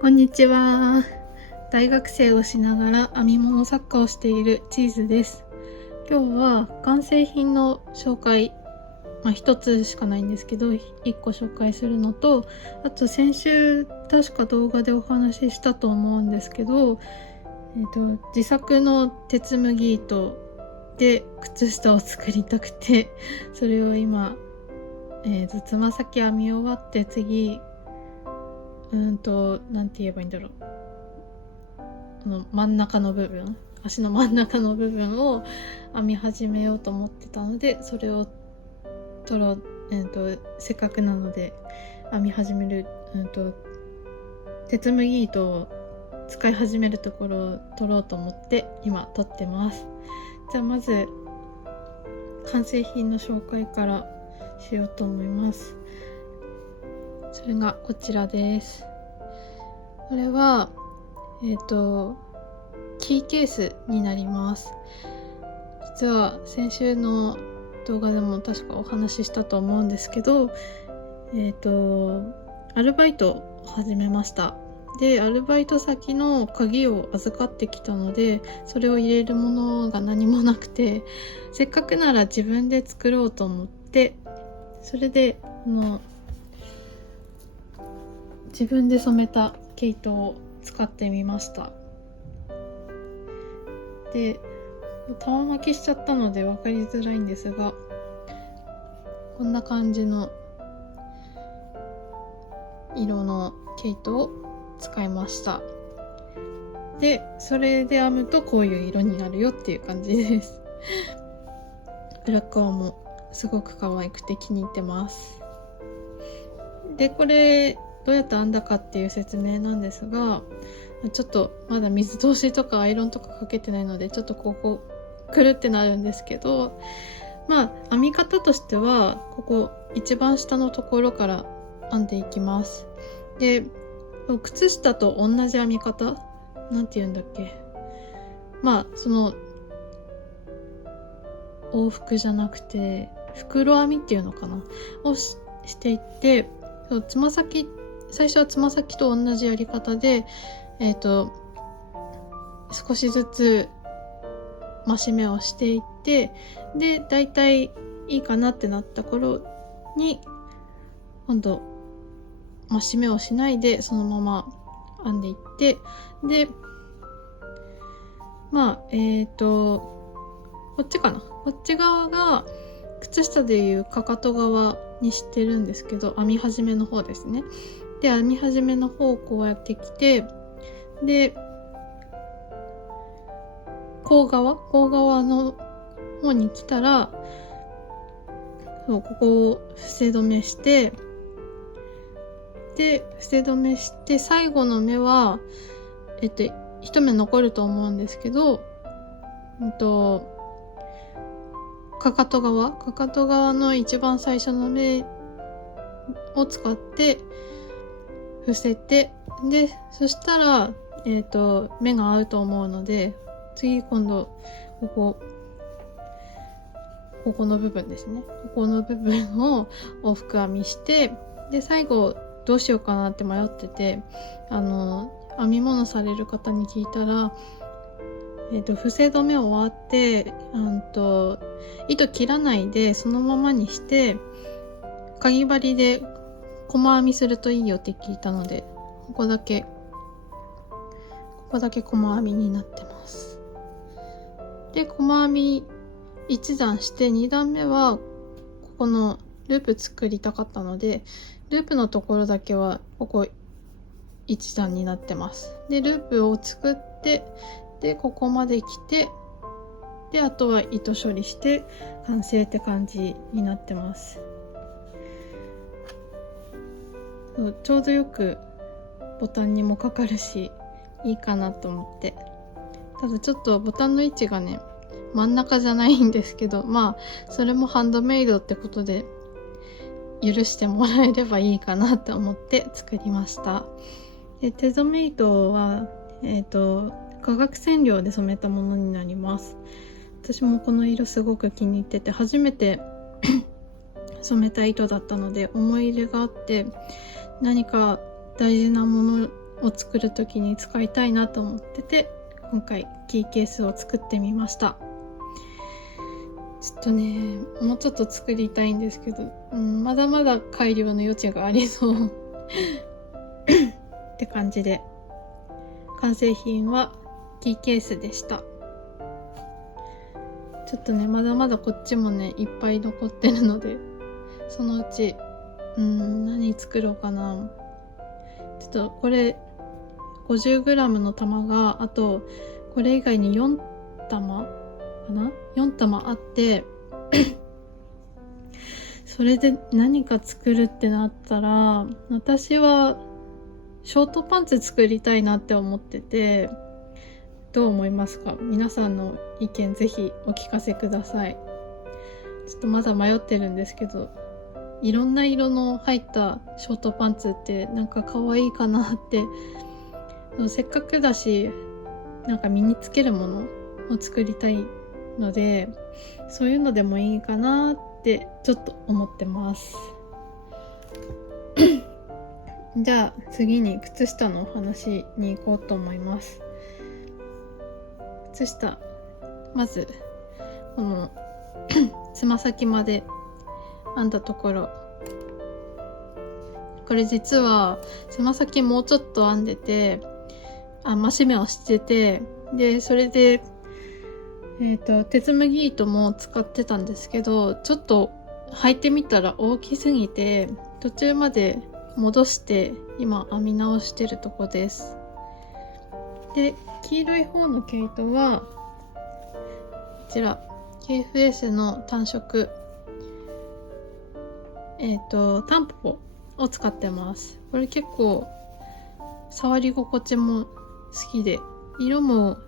こんにちは。大学生をしながら編み物作家をしているチーズです。今日は完成品の紹介、一つしかないんですけど、一個紹介するのと、あと先週確か動画でお話ししたと思うんですけど、自作の鉄麦糸で靴下を作りたくて、それを今、つま先編み終わって次、なんて言えばいいんだろう。この真ん中の部分、足の真ん中の部分を編み始めようと思ってたので、それをせっかくなので編み始める、鉄麦糸を使い始めるところを撮ろうと思って今撮ってます。じゃあまず完成品の紹介からしようと思います。それがこちらです。これはキーケースになります。実は先週の動画でも確かお話ししたと思うんですけど、アルバイトを始めました。で、アルバイト先の鍵を預かってきたので、それを入れるものが何もなくて、せっかくなら自分で作ろうと思って、それで自分で染めた毛糸を使ってみました。で、たわ巻きしちゃったので分かりづらいんですが、こんな感じの色の毛糸を使いました。で、それで編むとこういう色になるよっていう感じです。裏側もすごく可愛くて気に入ってます。で、これどうやって編んだかっていう説明なんですが、ちょっとまだ水通しとかアイロンとかかけてないので、ちょっとここくるってなるんですけど、編み方としてはここ一番下のところから編んでいきます。で、靴下と同じ編み方、なんて言うんだっけ、その往復じゃなくて袋編みっていうのかなをしていって、つま先、最初はつま先と同じやり方で少しずつ増し目をしていって、でだいたいいいかなってなった頃に今度増し目をしないでそのまま編んでいって、でこっちかな、こっち側が靴下でいうかかと側にしてるんですけど、編み始めの方ですね。で、編み始めの方をこうやってきて、で甲側の方に来たら、ここを伏せ止めして、で伏せ止めして最後の目は一目残ると思うんですけど、かかと側の一番最初の目を使って伏せて、でそしたら目が合うと思うので、次今度ここの部分ですね、ここの部分を往復編みして、で最後どうしようかなって迷ってて、編み物される方に聞いたら、伏せ止め終わって糸切らないでそのままにしてかぎ針で細編みするといいよって聞いたので、ここだけ細編みになってます。で、細編み1段して2段目はここのループ作りたかったので、ループのところだけはここ1段になってます。で、ループを作って、でここまで来て、であとは糸処理して完成って感じになってます。ちょうどよくボタンにもかかるしいいかなと思って。ただちょっとボタンの位置がね真ん中じゃないんですけど、それもハンドメイドってことで許してもらえればいいかなと思って作りました。で、手染め糸は化学染料で染めたものになります。私もこの色すごく気に入ってて、初めて染めた糸だったので思い入れがあって、何か大事なものをを作る時に使いたいなと思ってて、今回キーケースを作ってみました。ちょっとね、もうちょっと作りたいんですけど、まだまだ改良の余地がありそうって感じで、完成品はキーケースでした。ちょっとね、まだまだこっちもね、いっぱい残ってるので、そのうち何作ろうかな。ちょっとこれ 50g の玉が、あとこれ以外に4玉かな、4玉あってそれで何か作るってなったら、私はショートパンツ作りたいなって思ってて、どう思いますか？皆さんの意見ぜひお聞かせください。ちょっとまだ迷ってるんですけど、いろんな色の入ったショートパンツってなんか可愛いかなって、せっかくだしなんか身につけるものを作りたいので、そういうのでもいいかなってちょっと思ってますじゃあ次に靴下のお話に行こうと思います。靴下、まずこのつま先まで編んだところ、これ実はつま先もうちょっと編んでて、増し目をしてて、でそれで鉄麦糸も使ってたんですけど、ちょっと履いてみたら大きすぎて途中まで戻して今編み直してるとこです。で黄色い方の毛糸はこちら KFS の単色タンポポを使ってます。これ結構触り心地も好きで、色も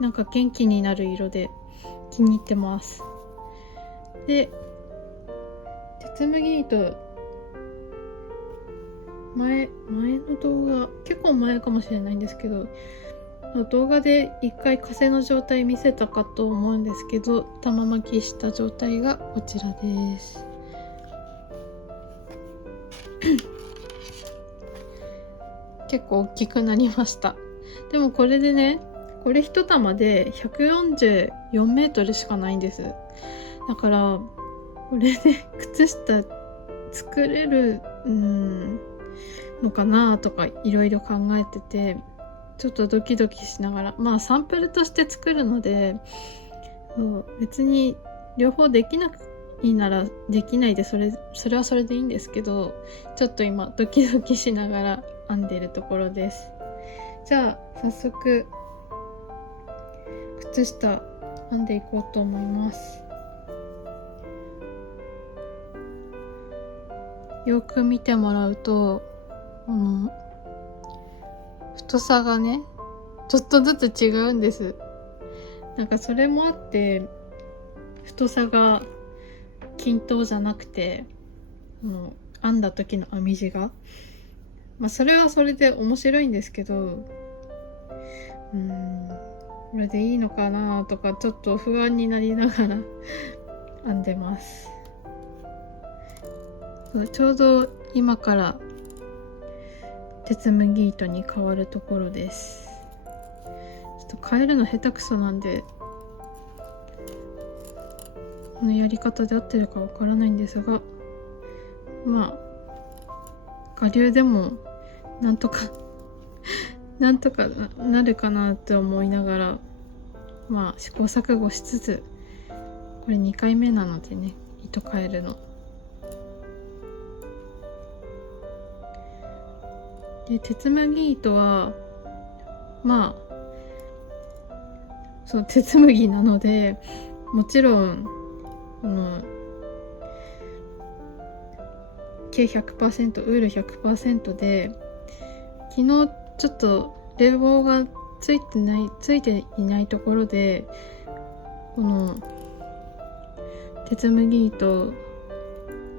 なんか元気になる色で気に入ってます。で鉄麦糸、前の動画、結構前かもしれないんですけど、動画で一回カセの状態見せたかと思うんですけど、玉巻きした状態がこちらです結構大きくなりました。でもこれでね、これ一玉で144メートルしかないんです。だからこれで靴下作れるのかなとかいろいろ考えてて、ちょっとドキドキしながら、サンプルとして作るので、別に両方できなくいいならできないで、それはそれでいいんですけど、ちょっと今ドキドキしながら編んでるところです。じゃあ早速靴下編んでいこうと思います。よく見てもらうと、太さがねちょっとずつ違うんです。なんかそれもあって太さが均等じゃなくて、編んだ時の編み地が、それはそれで面白いんですけど、これでいいのかなとかちょっと不安になりながら編んでます。ちょうど今から鉄麦糸に変わるところです。ちょっと変えるの下手くそなんで、このやり方で合ってるかわからないんですが、我流でもなんとかなるかなって思いながら、試行錯誤しつつ、これ2回目なのでね、糸変えるので、鉄麦糸はその鉄麦なので、もちろん毛 100%、ウール 100% で、昨日ちょっと冷房がついていないところで、この鉄麦糸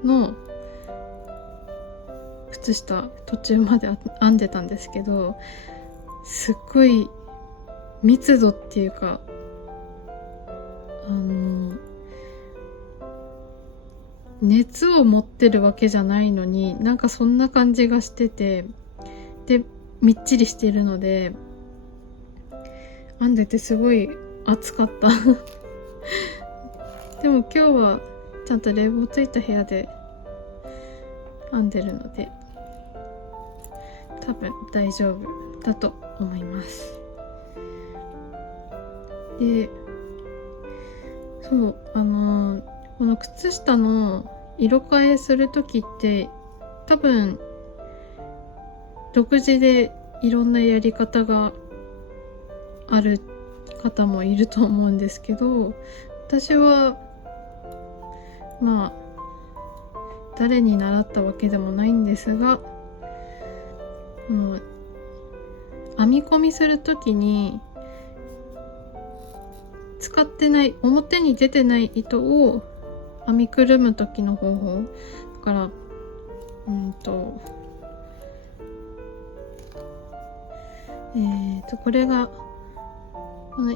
の靴下途中まで編んでたんですけど、すっごい密度っていうか、熱を持ってるわけじゃないのに、なんかそんな感じがしてて、でみっちりしているので、編んでてすごい暑かったでも今日はちゃんと冷房ついた部屋で編んでるので多分大丈夫だと思います。で、そうこの靴下の色変えする時って多分独自でいろんなやり方がある方もいると思うんですけど、私はまあ誰に習ったわけでもないんですが、編み込みする時に使ってない表に出てない糸を編みくるむ時の方法だから、これが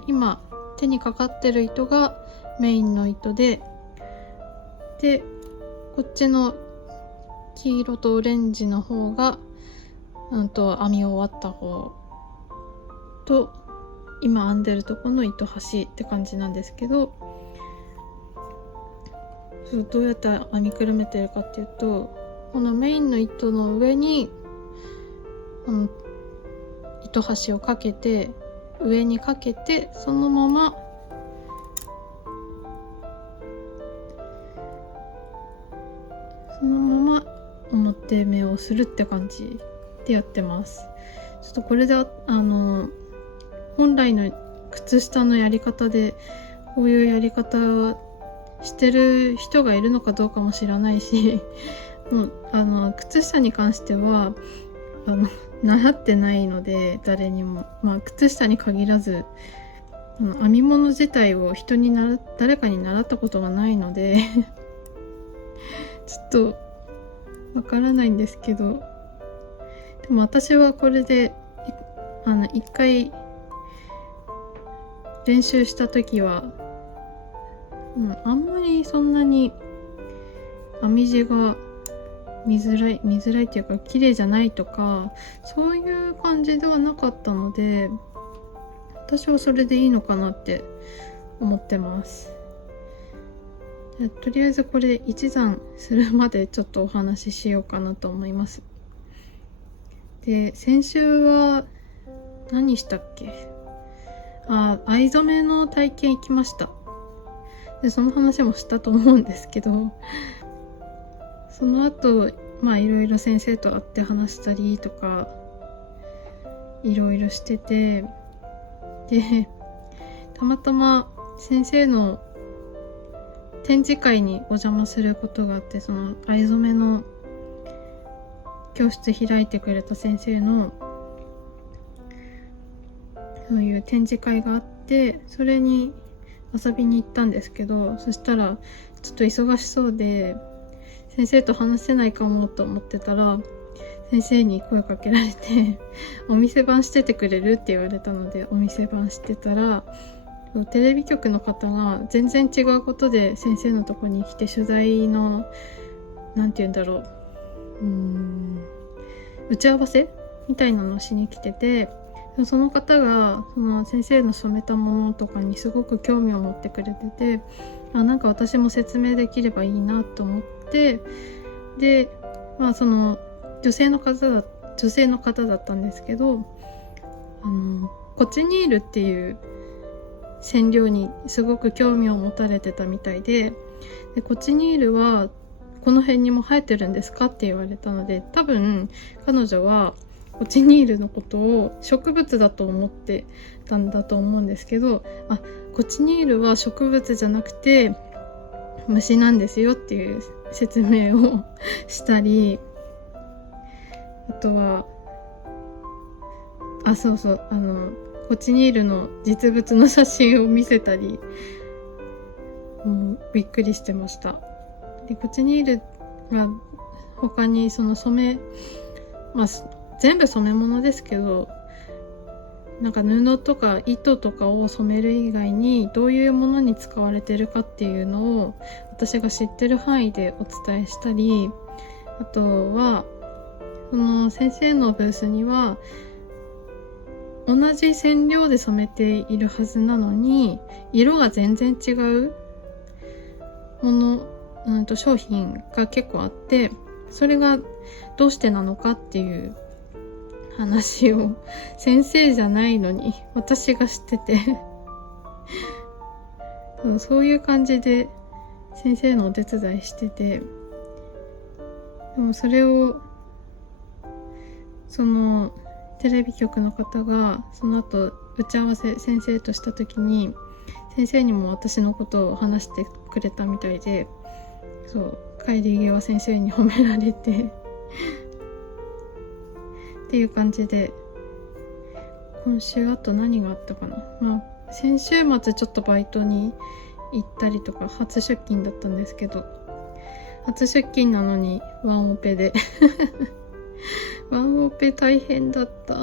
今手にかかってる糸がメインの糸で、こっちの黄色とオレンジの方が編み終わった方と今編んでるとこの糸端って感じなんですけど、どうやって編みくるめてるかっていうと、このメインの糸の上に糸端をかけて上にかけてそのまま表目をするって感じでやってます。ちょっとこれで本来の靴下のやり方でこういうやり方してる人がいるのかどうかも知らないしもう靴下に関しては習ってないので誰にも、靴下に限らず編み物自体を誰かに習ったことがないのでちょっとわからないんですけど、でも私はこれで一回練習した時は、あんまりそんなに編み地が見づらいっていうか綺麗じゃないとかそういう感じではなかったので、私はそれでいいのかなって思ってます。とりあえずこれ一段するまでちょっとお話ししようかなと思います。で、先週は何したっけ？藍染めの体験行きました。で、その話もしたと思うんですけど、その後いろいろ先生と会って話したりとかいろいろしてて、でたまたま先生の展示会にお邪魔することがあって、その藍染めの教室開いてくれた先生のそういう展示会があって、それに遊びに行ったんですけど、そしたらちょっと忙しそうで先生と話せないかもと思ってたら、先生に声かけられてお店番しててくれるって言われたのでお店番してたら、テレビ局の方が全然違うことで先生のとこに来て取材の打ち合わせみたいなのをしに来てて、その方がその先生の染めたものとかにすごく興味を持ってくれてて、なんか私も説明できればいいなと思って、でその女性の方だったんですけど、コチニールっていう染料にすごく興味を持たれてたみたいで、コチニールはこの辺にも生えてるんですかって言われたので、多分彼女はコチニールのことを植物だと思ってたんだと思うんですけど、コチニールは植物じゃなくて虫なんですよっていう説明をしたり、あとはコチニールの実物の写真を見せたり、びっくりしてました。で、コチニールが他にその染め、全部染め物ですけど、なんか布とか糸とかを染める以外にどういうものに使われてるかっていうのを私が知ってる範囲でお伝えしたり、あとはその先生のブースには同じ染料で染めているはずなのに色が全然違うもの、商品が結構あって、それがどうしてなのかっていう話を先生じゃないのに私が知っててそういう感じで先生のお手伝いしてて、でもそれをそのテレビ局の方がその後打ち合わせ先生とした時に、先生にも私のことを話してくれたみたいで、そう帰り際先生に褒められてっていう感じで、今週あと何があったかな。先週末ちょっとバイトに行ったりとか、初出勤だったんですけど、初出勤なのにワンオペでワンオペ大変だった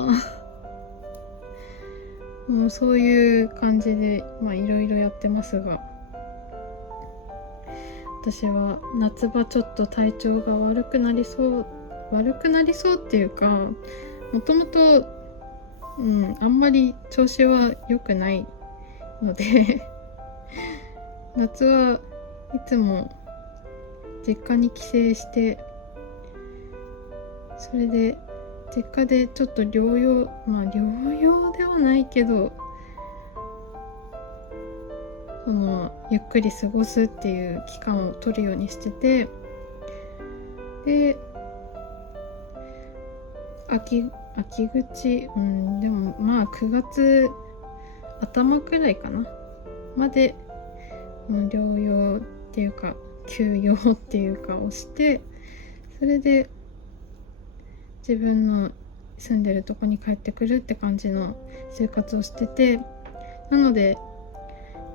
もうそういう感じでいろいろやってますが、私は夏場ちょっと体調が悪くなりそうっていうか、もともとあんまり調子は良くないので夏はいつも実家に帰省して、それで実家でちょっと療養ではないけど、ゆっくり過ごすっていう期間を取るようにしてて、で秋口、でも9月頭くらいかなまで療養っていうか休養っていうかをして、それで自分の住んでるとこに帰ってくるって感じの生活をしてて、なので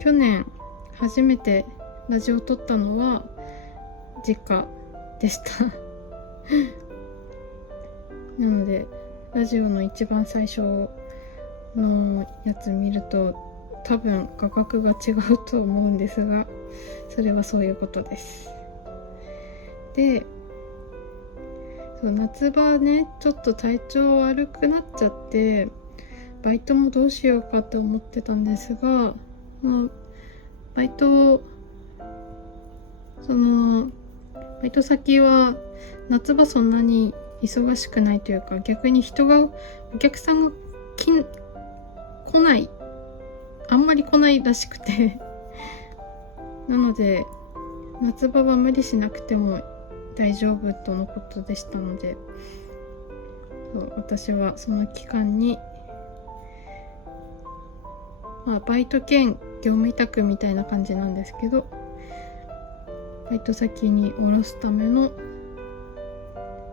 去年初めてラジオを撮ったのは実家でしたなのでラジオの一番最初のやつ見ると多分価格が違うと思うんですが、それはそういうことです。で、夏場ねちょっと体調悪くなっちゃって、バイトもどうしようかって思ってたんですが、バイト先は夏場そんなに忙しくないというか、逆にお客さんがあんまり来ないらしくてなので夏場は無理しなくても大丈夫とのことでしたので、私はその期間にバイト兼業務委託みたいな感じなんですけど、バイト先に下ろすための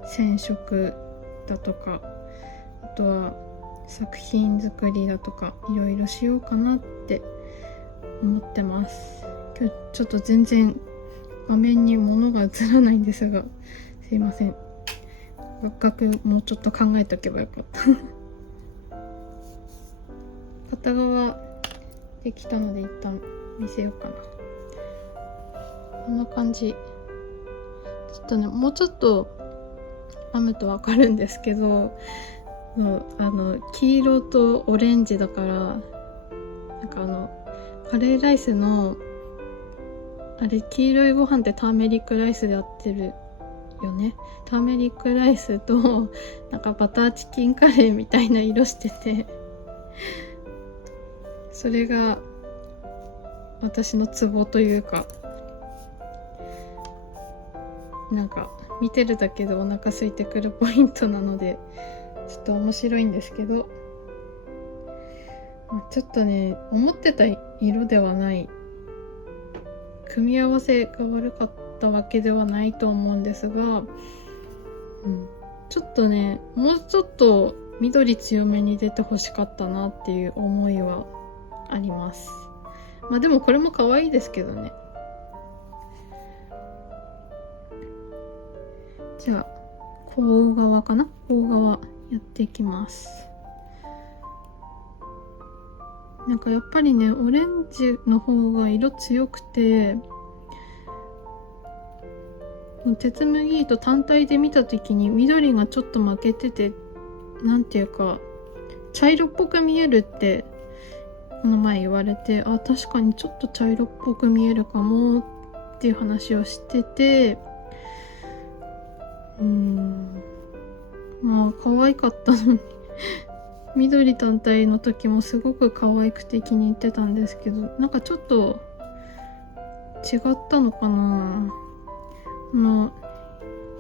染色だとか、あとは作品作りだとかいろいろしようかなって思ってます。今日ちょっと全然画面に物が映らないんですが、すいません。額もうちょっと考えとけばよかった片側できたので一旦見せようかな。こんな感じ。ちょっとね、もうちょっと編むとわかるんですけど、黄色とオレンジだから、なんかカレーライスの黄色いご飯ってターメリックライスで合ってるよね。ターメリックライスとなんかバターチキンカレーみたいな色しててそれが私のツボというか、なんか見てるだけでお腹空いてくるポイントなのでちょっと面白いんですけど、ちょっとね思ってた色ではない、組み合わせが悪かったわけではないと思うんですが、ちょっとねもうちょっと緑強めに出てほしかったなっていう思いはあります。でもこれも可愛いですけどね。じゃあ甲側かな、甲側やっていきます。なんかやっぱりねオレンジの方が色強くて、鉄麦糸単体で見た時に緑がちょっと負けてて、なんていうか茶色っぽく見えるってこの前言われて、あ、確かにちょっと茶色っぽく見えるかもっていう話をしてて、まあ可愛かったのに緑単体の時もすごく可愛くて気に入ってたんですけど、なんかちょっと違ったのかな。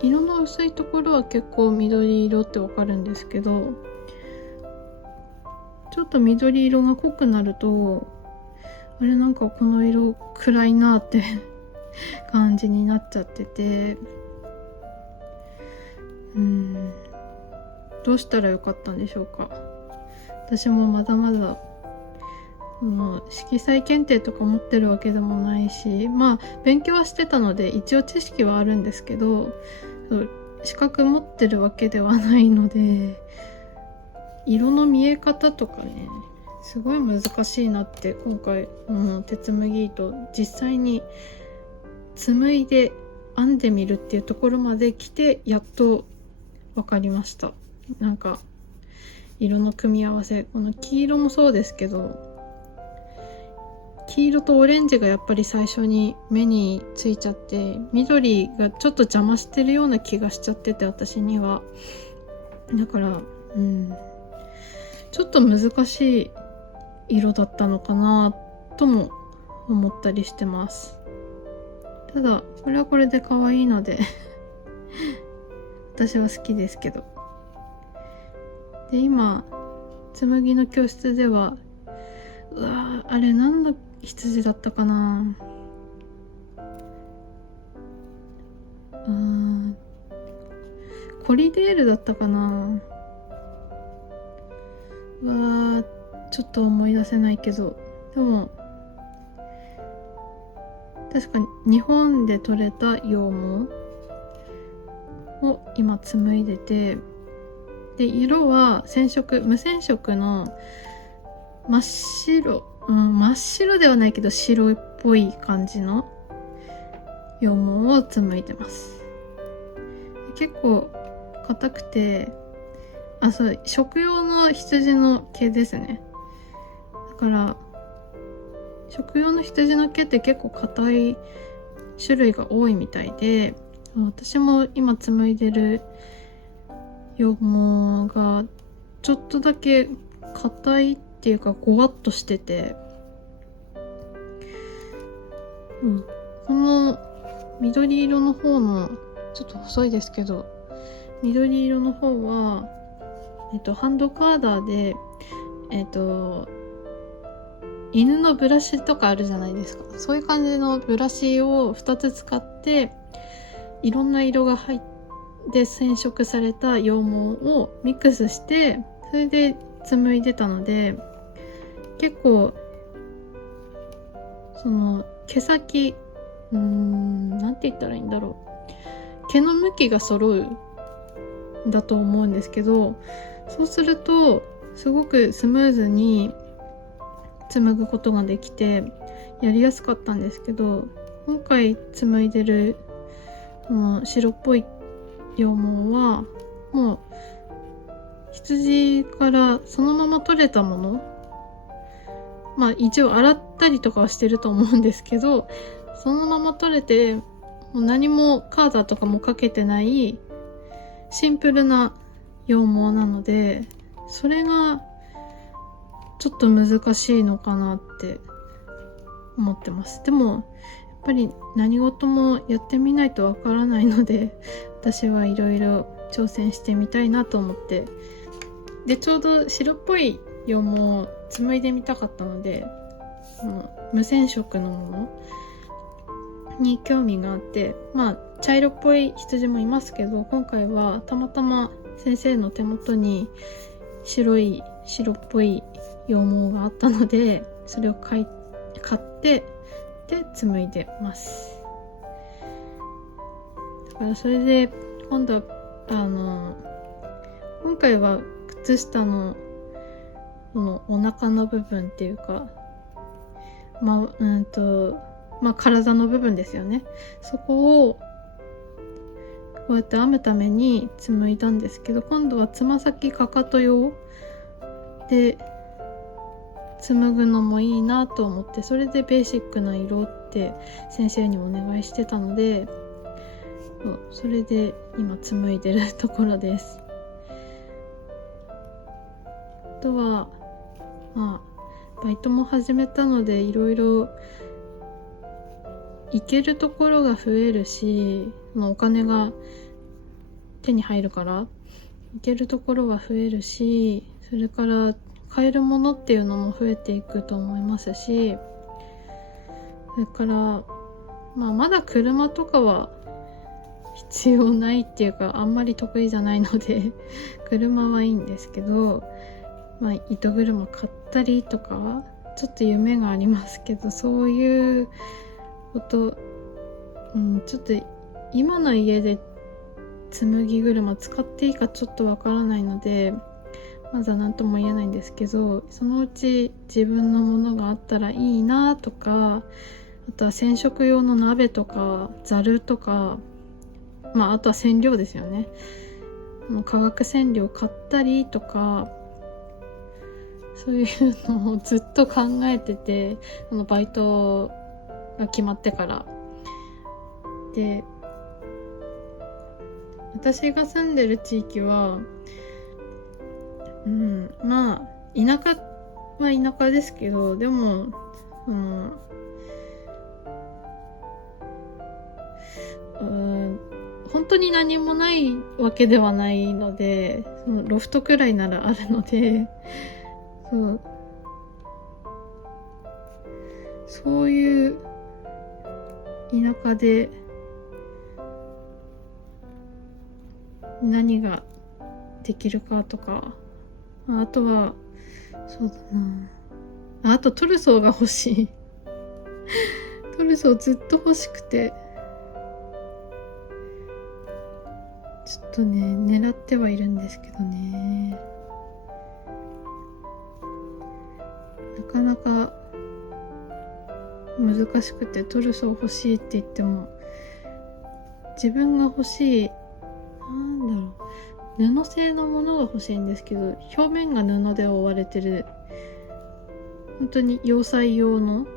色の薄いところは結構緑色ってわかるんですけど、ちょっと緑色が濃くなると、あれ、なんかこの色暗いなって感じになっちゃってて、どうしたらよかったんでしょうか。私もまだまだ色彩検定とか持ってるわけでもないし、まあ勉強はしてたので一応知識はあるんですけど、資格持ってるわけではないので、色の見え方とかね、すごい難しいなって今回手紡ぎ糸実際に紡いで編んでみるっていうところまで来てやっと分かりました。なんか色の組み合わせ、この黄色もそうですけど、黄色とオレンジがやっぱり最初に目についちゃって、緑がちょっと邪魔してるような気がしちゃってて、私には。だからちょっと難しい色だったのかなとも思ったりしてます。ただこれはこれで可愛いので私は好きですけど。で、今紡ぎの教室では、あれ何の羊だったかな。コリデールだったかな。ちょっと思い出せないけど、でも確かに日本で採れた羊毛を今紡いでて、で色は無染色の真っ白、真っ白ではないけど白っぽい感じの羊毛を紡いでます。結構硬くて、そう、食用の羊の毛ですね。だから食用の羊の毛って結構硬い種類が多いみたいで、私も今紡いでる羊毛がちょっとだけ硬いっていうかゴワッとしてて、この緑色の方のちょっと細いですけど、緑色の方はハンドカーダーで犬のブラシとかあるじゃないですか。そういう感じのブラシを2つ使っていろんな色が入って染色された羊毛をミックスして、それで紡いでたので、結構その毛先なんて言ったらいいんだろう、毛の向きが揃うんだと思うんですけど、そうするとすごくスムーズに紡ぐことができてやりやすかったんですけど、今回紡いでる白っぽい羊毛はもう羊からそのまま取れたもの、まあ一応洗ったりとかはしてると思うんですけど、そのまま取れてもう何もカーダーとかもかけてないシンプルな羊毛なので、それがちょっと難しいのかなって思ってます。でもやっぱり何事もやってみないとわからないので、私はいろいろ挑戦してみたいなと思って、でちょうど白っぽい羊毛を紡いでみたかったので、無染色のものに興味があって、まあ茶色っぽい羊もいますけど、今回はたまたま先生の手元に白っぽい羊毛があったので、それを買ってで紡いでます。だからそれで今度今回は靴下のこのお腹の部分っていうか、体の部分ですよね。そこをこうやって編むために紡いだんですけど、今度はつま先かかと用で紡ぐのもいいなと思って、それでベーシックな色って先生にお願いしてたので、それで今紡いでるところです。あとはバイトも始めたのでいろいろ行けるところが増えるし、お金が手に入るから行けるところは増えるし、それから買えるものっていうのも増えていくと思いますし、それからまだ車とかは必要ないっていうか、あんまり得意じゃないので車はいいんですけど、糸車買ったりとかちょっと夢がありますけど、そういうこと、ちょっと今の家で紡ぎ車使っていいかちょっとわからないので、まだ何とも言えないんですけど、そのうち自分のものがあったらいいなとか、あとは染色用の鍋とかざるとか、あとは染料ですよね。化学染料買ったりとか、そういうのをずっと考えてて、バイトが決まってから。で、私が住んでる地域は田舎は田舎ですけど、でも本当に何もないわけではないので、そのロフトくらいならあるので、そういう田舎で何ができるかとか、あとはそうだな、あとトルソーが欲しいトルソーずっと欲しくて、ちょっとね狙ってはいるんですけどね、なかなか難しくて、トルソー欲しいって言っても自分が欲しい布製のものが欲しいんですけど、表面が布で覆われてる本当に洋裁用の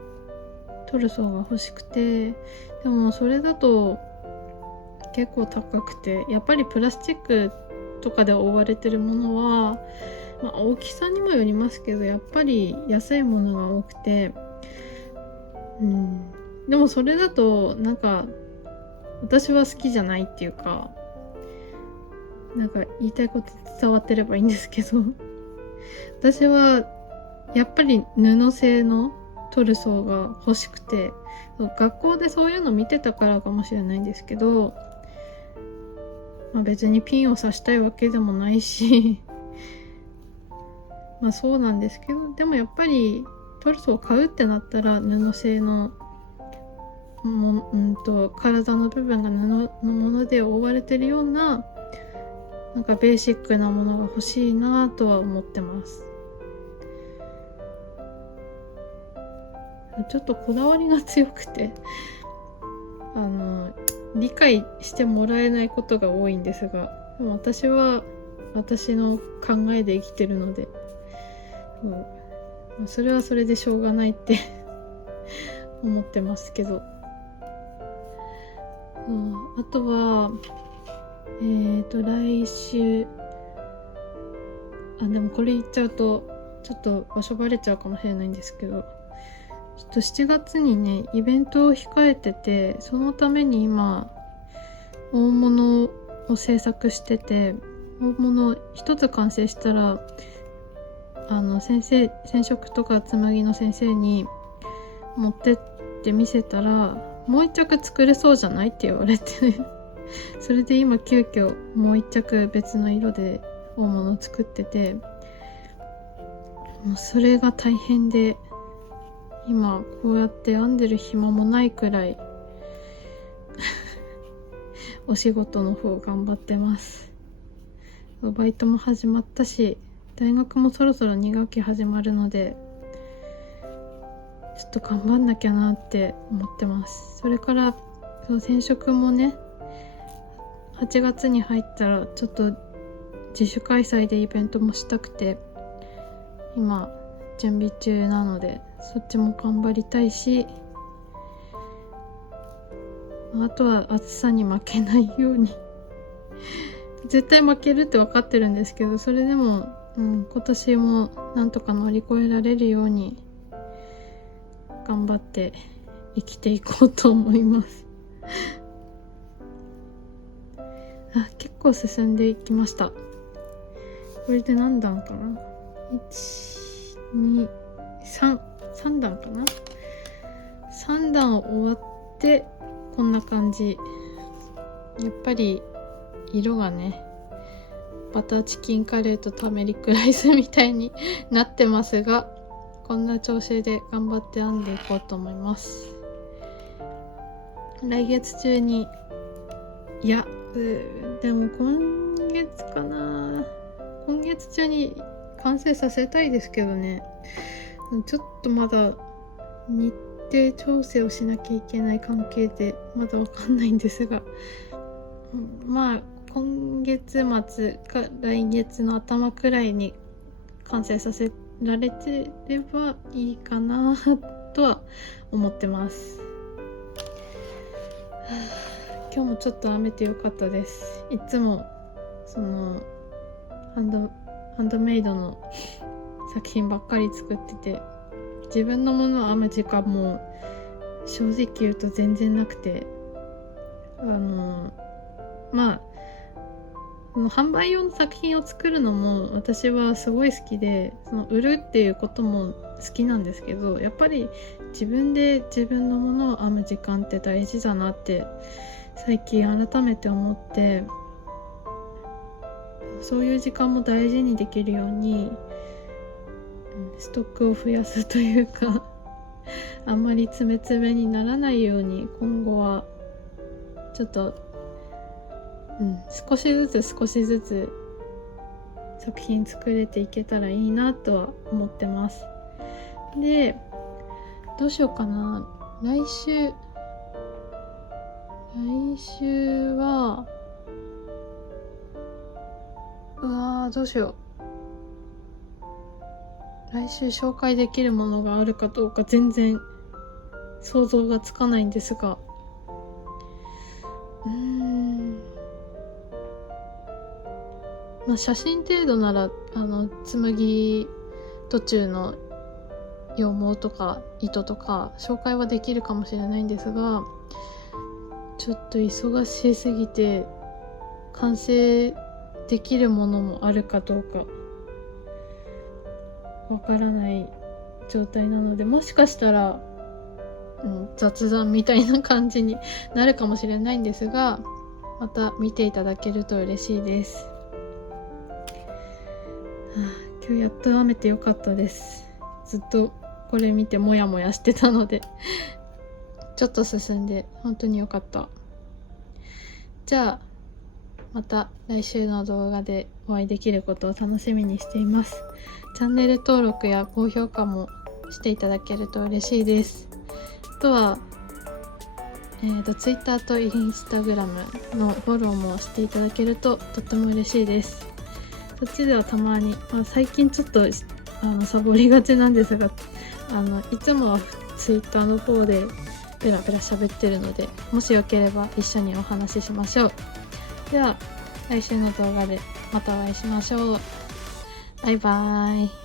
トルソーが欲しくて、でもそれだと結構高くて、やっぱりプラスチックとかで覆われてるものは、大きさにもよりますけど、やっぱり安いものが多くて、でもそれだとなんか私は好きじゃないっていうか、なんか言いたいこと伝わってればいいんですけど私はやっぱり布製のトルソーが欲しくて、学校でそういうの見てたからかもしれないんですけど、別にピンを刺したいわけでもないしそうなんですけど、でもやっぱりトルソーを買うってなったら布製の体の部分が布のもので覆われてるような、なんかベーシックなものが欲しいなとは思ってます。ちょっとこだわりが強くて、理解してもらえないことが多いんですが、でも私は私の考えで生きてるので、それはそれでしょうがないって思ってますけど、あとは来週でもこれ言っちゃうとちょっと場所バレちゃうかもしれないんですけど、ちょっと7月にねイベントを控えてて、そのために今大物を制作してて、大物一つ完成したら染色とか紡ぎの先生に持ってって見せたら、もう一着作れそうじゃないって言われてそれで今急遽もう一着別の色で大物を作ってて、もうそれが大変で、今こうやって編んでる暇もないくらいお仕事の方頑張ってます。バイトも始まったし、大学もそろそろ2学期始まるので、ちょっと頑張んなきゃなって思ってます。それから染色もね、8月に入ったらちょっと自主開催でイベントもしたくて、今準備中なので、そっちも頑張りたいし、あとは暑さに負けないように絶対負けるって分かってるんですけど、それでも、今年もなんとか乗り越えられるように頑張って生きていこうと思います結構進んでいきました。これで何段かな、1、2、3段かな。3段終わってこんな感じ。やっぱり色がね、バターチキンカレーとターメリックライスみたいになってますが、こんな調子で頑張って編んでいこうと思います。来月中に、いや、でも今月かな、今月中に完成させたいですけどね。ちょっとまだ日程調整をしなきゃいけない関係でまだわかんないんですが、まあ今月末か来月の頭くらいに完成させられてればいいかなとは思ってます。今日もちょっと編めてよかったです。いつもそのハンドメイドの作品ばっかり作ってて、自分のものを編む時間も正直言うと全然なくて、まあ販売用の作品を作るのも私はすごい好きで、その売るっていうことも好きなんですけど、やっぱり自分で自分のものを編む時間って大事だなって最近改めて思って、そういう時間も大事にできるようにストックを増やすというかあんまり詰め詰めにならないように今後はちょっと少しずつ作品作れていけたらいいなとは思ってます。で、どうしようかな。来週はどうしよう。来週紹介できるものがあるかどうか全然想像がつかないんですが、写真程度なら紬途中の羊毛とか糸とか紹介はできるかもしれないんですが、ちょっと忙しすぎて完成できるものもあるかどうかわからない状態なので、もしかしたら、雑談みたいな感じになるかもしれないんですが、また見ていただけると嬉しいです。今日やっと編めてよかったです。ずっとこれ見てモヤモヤしてたのでちょっと進んで本当によかった。じゃあまた来週の動画でお会いできることを楽しみにしています。チャンネル登録や高評価もしていただけると嬉しいです。あとはTwitter と Instagram のフォローもしていただけるととっても嬉しいです。そっちではたまに、最近ちょっとサボりがちなんですが、いつもは Twitter の方でペラペラ喋ってるので、もしよければ一緒にお話ししましょう。では来週の動画でまたお会いしましょう。バイバーイ。